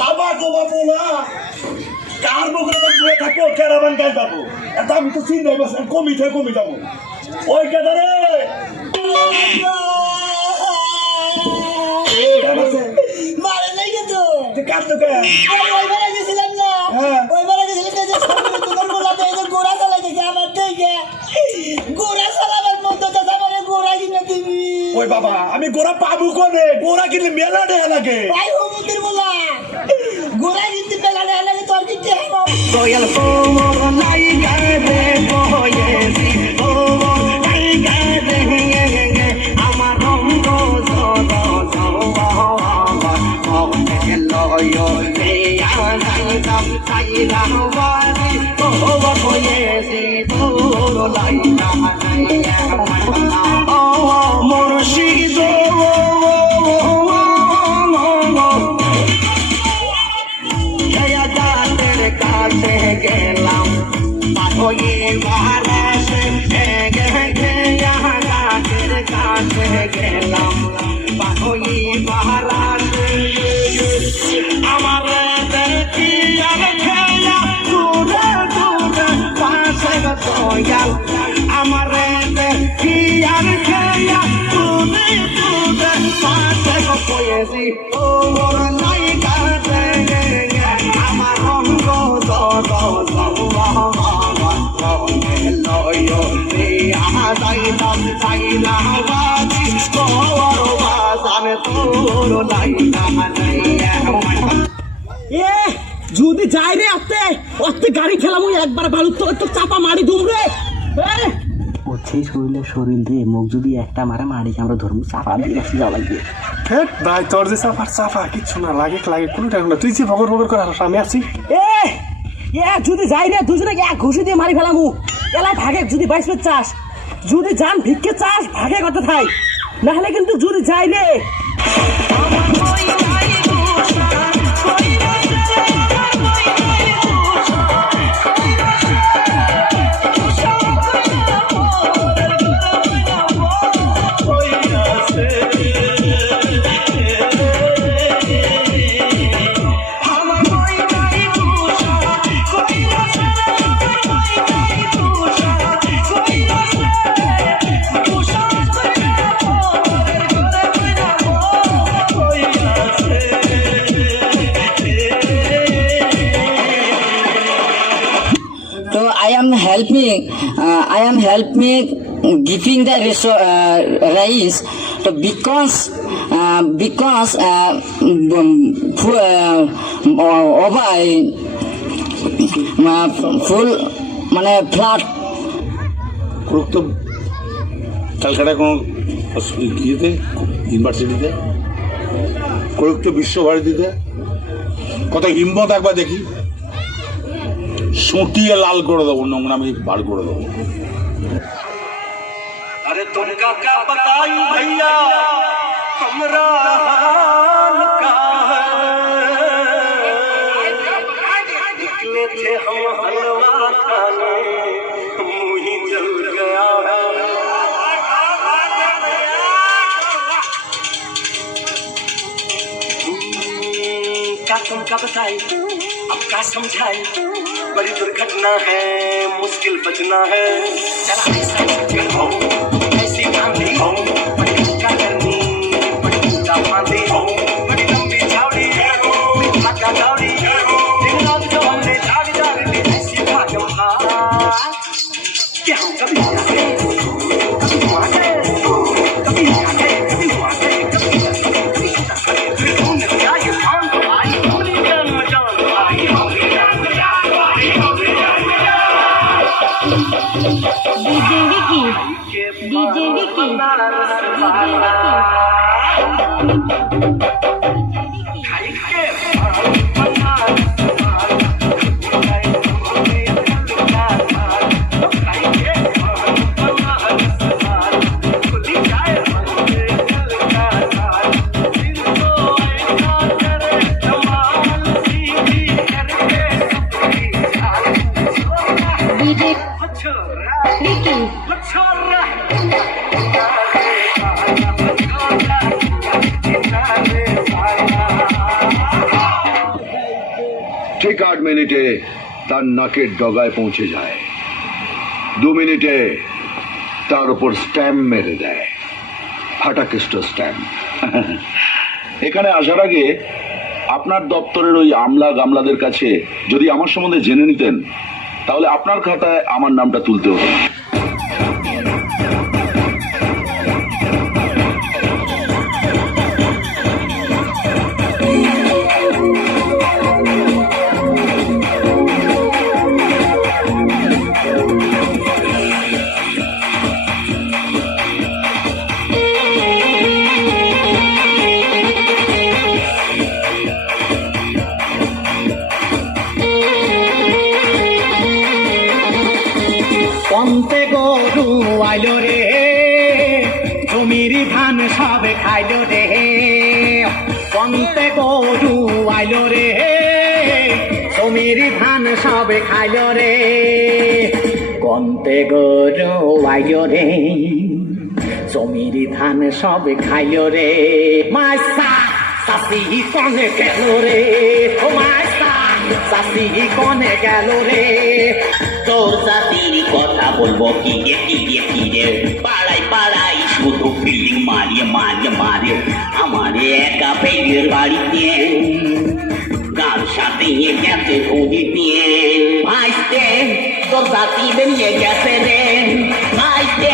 বাবা গো বাবু না কার মুখে বসে থাকো ক্যারাভান গাই যাবো এত আমি তো চিন্তাই বসে কমি যাবো ওই কেদারে মারে নাই কিন্তু কাজ তো কে ওইবারে গেছিলাম না ওইবারে গেছিলাম যে তোর গোলাতে গোড়া চালাই দেখে আমার থেকে গোড়া চালাবার মতো তো আমারে গোড়া কিনে দিবি ওই বাবা আমি গোড়া পাবো কোনে গোড়া কিনলে মেলা দেয়া লাগে ভাই হুমুদের বলা গোড়া কিনতে মেলা দেয়া লাগে তোর কিনতে হবে Royal Four like গাবে বয়েছি ও like গাবে আমার রঙ্গ সদা সওয়া লয় রে আনাইতাম সাইরা বাড়ি ও বয়েছি তোর লাইনা ও মুর্শিদ কাছে গেলাম পাথরে বারাসে গাছের কাছে গেলাম পাথরে বারাসে আমার দেখি আর খেয়া দূরে দূরে পাশে দয়াল আমার দেখি আর খেয়া দূরে দূরে পাশে পয়েছি ও মোর নাই কাছে আমার রঙ্গ যদি যাই রে অত্তে গাড়ি খেলাম একবার ভালো তো চাপা মারি দুম রে সেই শরীর দিয়ে মুখ যদি একটা মারে মারি আমরা ধর্ম চাপা দিয়ে যাওয়া লাগবে হ্যাঁ ভাই তোর যে চাপা কিচ্ছু না লাগে কোনো টাইম না তুই যে ভগর করে আমি আছি যদি যাই রে দুজনে এক ঘুষি দিয়ে মারি ফেলাম এলাই ভাগে যদি বাইশ চাস যদি যান ভিক্ষে চাস ভাগে কথা থাই নাহলে কিন্তু যদি যাই রে I am helping giving the rice to because full মানে ফ্ল্যাট তো ক্যালকাটা কোনো ইয়েতে ইউনিভার্সিটিতে করুক তো বিশ্বভারতীতে কত হিম্মত একবার দেখি সুটিয়ে লাল করে দেবো নোংরা আমি বার করে দেবো अरे तुमका क्या बताई भैया हमरा हाल का निकले थे हम हलवा खाने मुंह ही जल गया क्या तुमका बताई अब क्या समझाई बड़ी दुर्घटना है मुश्किल बचना है चला ऐसा मुश्किल हो ऐसी गांधी हो बड़ी ऊंचा करनी बड़ी ऊंचा फांदी हो बड़ी लंबी झाड़ी बड़ी भागा दौड़ी दिन रात जो हमने जाग ली ऐसी भागम क्या हम कभी जागे कभी वहाँ गए कभी यहाँ गए कभी वहाँ गए कभी फिर ढूंढ लिया ये ठान तो आई होली जान मचान आई होली जान DJ Vicky ঠিক 8 মিনিটে তার নাকের ডগায় পৌঁছে যায়, 2 মিনিটে তার উপর স্ট্যাম্প মেরে দেয়, ফাটাকেষ্ট স্ট্যাম্প। এখানে আসার আগে আপনার দপ্তরের ওই আমলা গামলাদের কাছে যদি আমার সম্বন্ধে জেনে নিতেন, তাহলে আপনার খাতায় আমার নামটা তুলতে হতো না। পন্তে গরু আইলো রে, জমির ধান সবে খাইলো রে। পন্তে গরু আইলো রে, জমির ধান সবে খাইলো রে। পন্তে গরু আইলো রে, জমির ধান সবে খাইলো রে। মাইসা চাষি কনে গেল রে, ও মাইসা চাষি কনে গেল রে। তোর জাতির কথা বলবো কি রে, পাড়ায় পাড়ায় শুধু বিল্ডিং মারিয়ে মারিয়ে মারে আমারে একা পেয়ের বাড়িতে, গার সাথে গেছে ঘুরিতে। ভাইস্তে তোর জাতি বেরিয়ে গেছে রে, ভাইস্তে